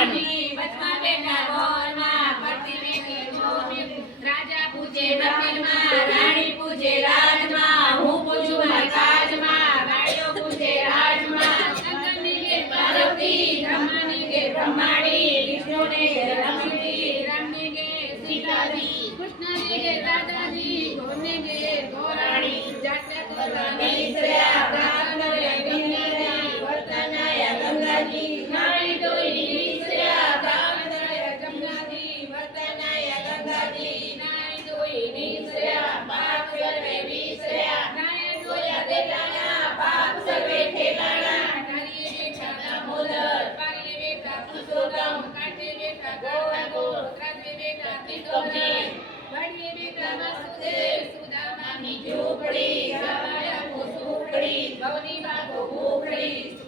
વચમાં બેઠા ગોરમાં પડતી વેઠે જોબી રાજા પૂજે વકીલમાં રાણી પૂજે રાજમાં હું પૂજું મારા કાજમાં ગાયો પૂજે રાજમાં શંકરની ઘેર પાર્વતી બ્રહ્માની ઘેર બ્રહ્માણી વિષ્ણુને ઘેર લક્ષ્મી રામની ઘેર સીતાજી કૃષ્ણની ઘેર દાદાજી ગોરને ઘેર ગોરાણી જાત્રા કરવા નીસર્યા ગાંગરે ગંગાજી વર્તનાયા ગંગાજી નાઈ ડોઈ નીસર્યા ગાંગરે જમનાજી વર્તનાયા ગંગાજી નાઈ ડોઈ નીસર્યા પાપ સર્વે વિસર્યા નાઈ ડોયા દેલાના પાપ સર્વે ઠેલાના નારીએ બેઠા દામોદર પારીએ બેઠા પુરુષોત્તમ કાંઠે બેઠા ગોળ ત્રાજે બેઠા તિકોજી વાડીએ બેઠા વાસુદેવ સુદામાની ઝૂંપડી ગાવાયા સુખડી ભવની બાગો ભૂખડી